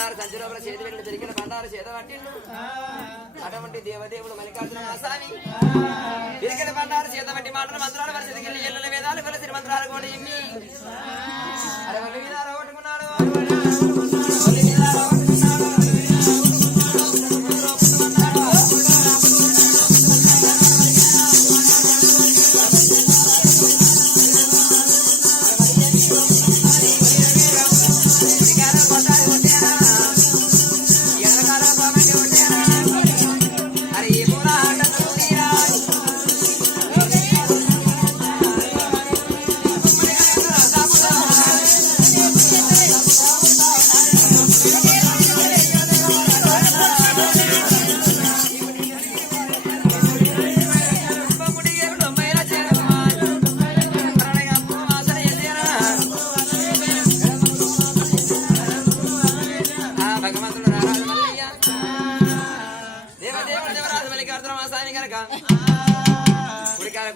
బండారు సంచి లోపల చేతి వెళ్ళి తిరిగిన బండారు చేత పట్టిండు అటువంటి దేవదేవుడు మల్లికార్జున స్వామి తిరిగిన బండారు చేత పట్టి మాటలు మంత్రాలు పరిస్థితికి వెళ్ళి ఎల్లుల వేదాలు వెళ్ళి తిరుమంత్రాలు కూడా ఇమ్మి అరే ఒళ్ళు మీద కొట్టుకున్నాడు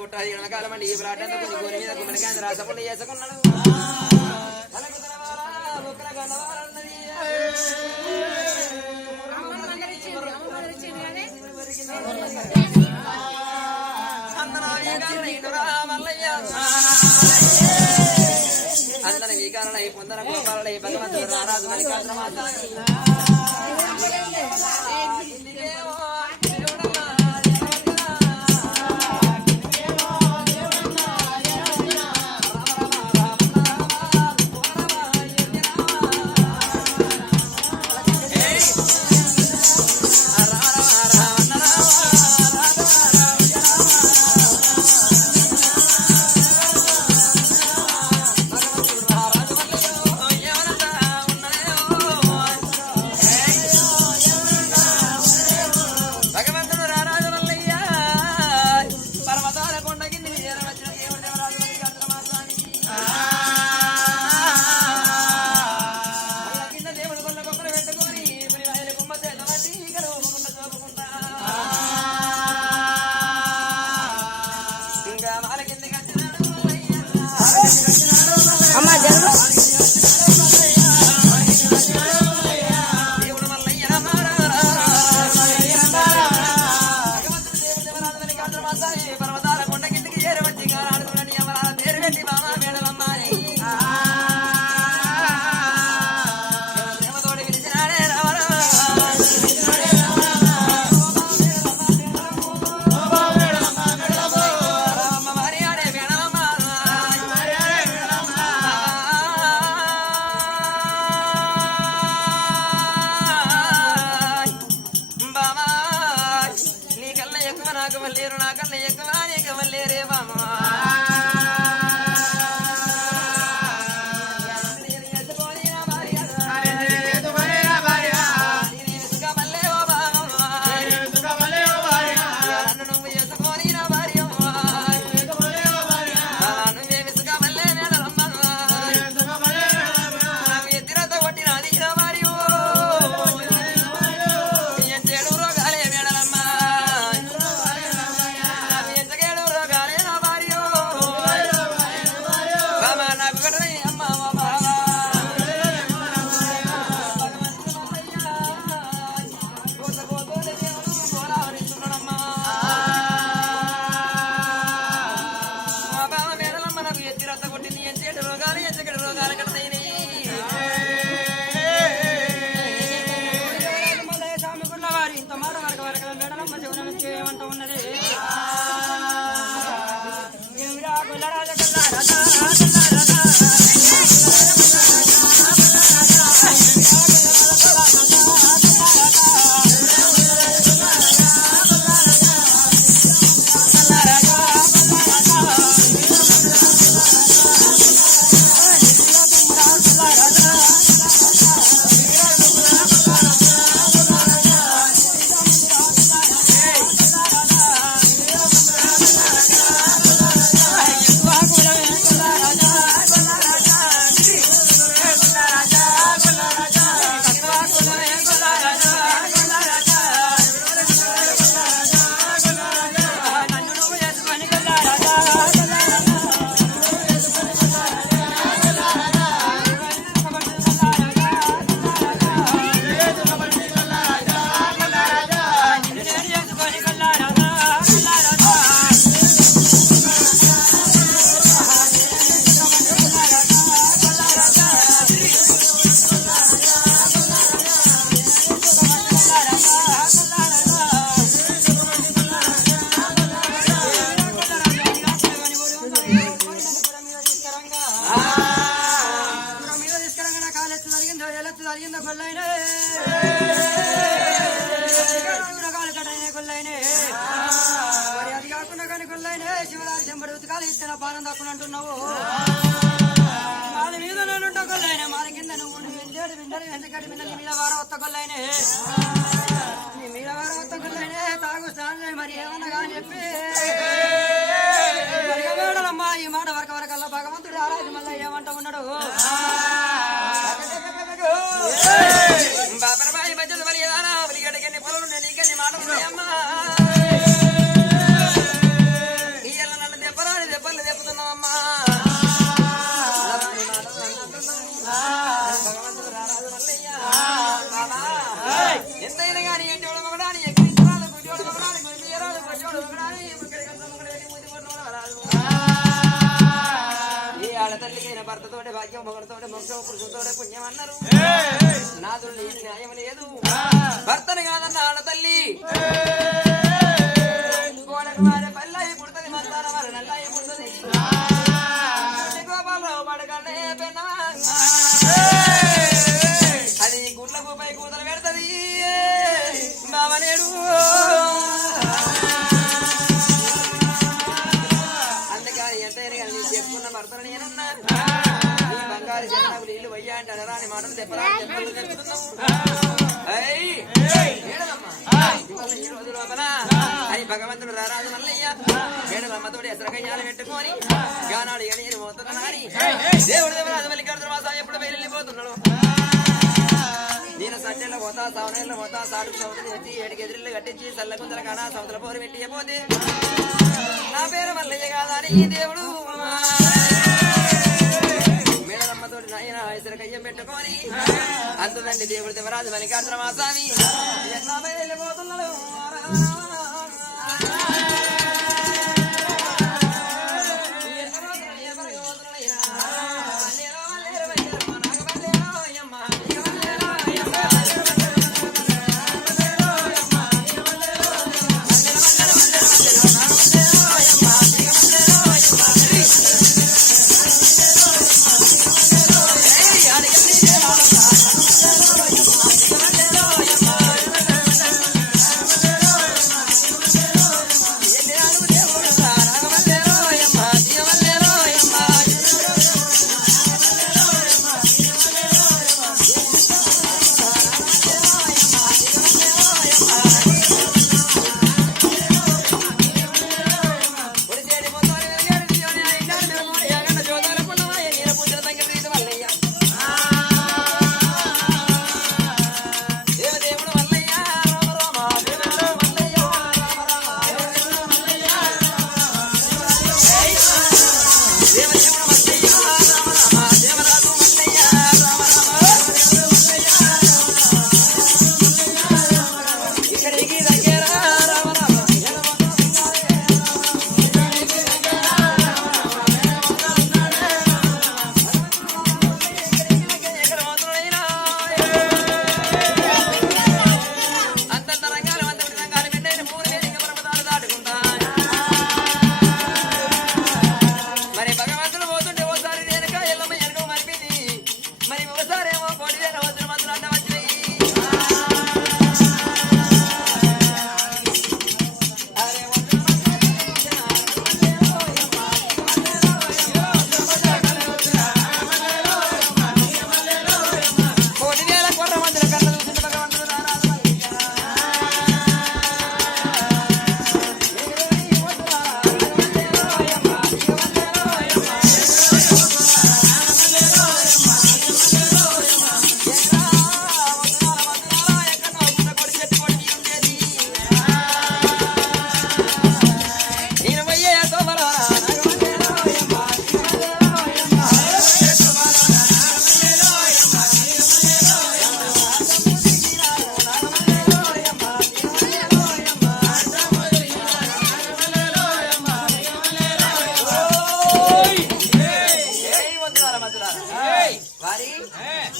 కుట్టాది వెనకాల మండి ఈ ప్రాటంతో కొన్ని గోరి మీద గుమ్మడికాయ రాసకుండా చేసుకున్నాడు అందరి వీకాలై పొందన గోపాలై భగవంతుడు రారాజు మల్లికార్జున కొల్లైనే కొల్లైనే మరి అది కాకుండా కానీ కొల్లైనే శివరాజు చెంబడి ఉతకాలి ఇచ్చిన పానం దక్కుని అంటున్నావు మీద నేనుంటా కొల్లైనే మాల కింద నువ్వు వింజేడు విండలు వెంటకడి విండలి మీద వార వత్త కొల్లైనే నీ మీద వార వత్త కొల్లైనే తాగు స్నానం మరి ఏమన్నా కానీ చెప్పి వేడలమ్మా ఈ మాట వరక వరకల్లా భగవంతుడు ఆరాధి మళ్ళీ ఏమంటా ఉన్నాడు బాబరబాయి మధ్యలో మరి ఏదానా ఉలిగడ్డకెన్ని పొలం నీకెన్ని మాటలు అమ్మా ఇయ్యాల నన్ను దెబ్బరాని దెబ్బలు దెబ్బతున్నావమ్మా భగవంతుడు రారాజు మల్లయ్యా ఎంతైనా కానీ ఏంటి వాడు మగడాని ఎక్కడి గుడ్డివాడు మగడాని గుడ్డియరాడు పచ్చోడు మగడాని ఆడతల్లికైన భర్తతోటి భాగ్యం మొగడతోటి మోక్షం పురుషుతోటి పుణ్యం అన్నారు నాదులు నీకు న్యాయం లేదు భర్తని కాదన్న ఆడతల్లి వారి పల్లయి పుడుతుంది మంతాన వారి నల్లయి పుడుతుంది గోపాలరావు పడకండే పెన్నా అది గుడ్లకు పై కూతలు పెడుతుంది బావనేడు చెప్పుకున్న భర్తను నేనన్నా నీ బంగారు జనాలు నీళ్లు వయ్యా అంటే అనరాని మాటలు చెప్పరాని చెప్పలు చెప్తున్నావు ఈ రోజు లోపల అని భగవంతుడు రారాజు మల్లయ్య ఏడలమ్మతోటి ఎసరకయ్యాలు పెట్టుకొని గానాడు ఎనీరు పోతున్నాని దేవుడు దేవరాజు మల్లికార్జున వాస ఎప్పుడు వెళ్ళిపోతున్నాడు నేను సట్టెల్లో పోతా సవనెల్లో పోతా సాటుకు సౌతులు పెట్టి ఏడికి ఎదురులు కట్టించి సల్లకుందల కాడ సౌతుల పోరు పెట్టి పోతే నా పేరు మల్లయ్య కాదా అని ఈ దేవుడు మేడలమ్మతోటి నాయన ఇసర కయ్యం పెట్టుకొని అందుదండి దేవుడు దేవరాజు మల్లికార్జున వాసామి ఎట్లా వెళ్ళిపోతున్నాడు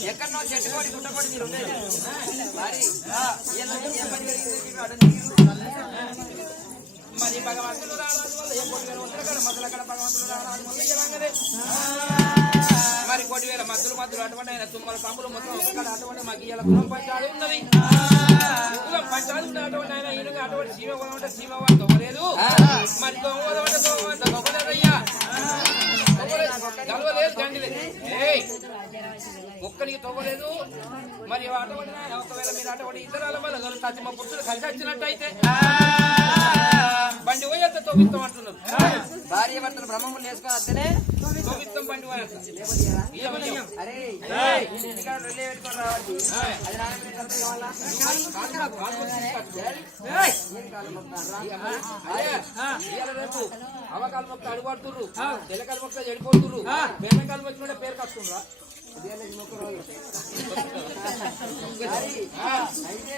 ఎక్కడో చెట్టుకోడి గుట్టకోడి మీరు ఉండేది మరి మరి భగవంతుడు రారాజు వల్ల ఏ కోటి వేల ఉత్తరకాడ మధ్యలో అక్కడ భగవంతుడు రారాజు వల్ల ఇవ్వగానే మరి కోటి వేల మధ్యలో అటువంటి ఆయన తుమ్మల తమ్ములు మొత్తం ఒక్కడ అటువంటి మాకు ఇలా కులం పంచాలి ఉన్నది కులం పంచాలి ఉన్న అటువంటి ఆయన ఈయన అటువంటి సీమ ఉంటే సీమ వాడు తవ్వలేదు మరి తవ్వలేదయ్యా గలవలేదు గండిలేదు ఒక్కడికి తవ్వలేదు మరి అటువంటి ఒకవేళ మీరు అటువంటి ఇతరాల వల్ల కలిసి మా పుట్టులు కలిసి వచ్చినట్టయితే బండి పోయేంత తవ్విత్తం అంటున్నారు భార్య భర్తలు బ్రహ్మములు వేసుకొని వస్తేనే తవ్విత్తం బండి పోయేంత అరే వెళ్ళి పెట్టుకొని రావాలి అది రేపు అవకాల మొక్క అడుగుపడుతుర్రు తెల్లకాల మొక్క చెడిపోతుర్రు బెల్లకాల మొక్క పేరు కస్తుండ్రా అయితే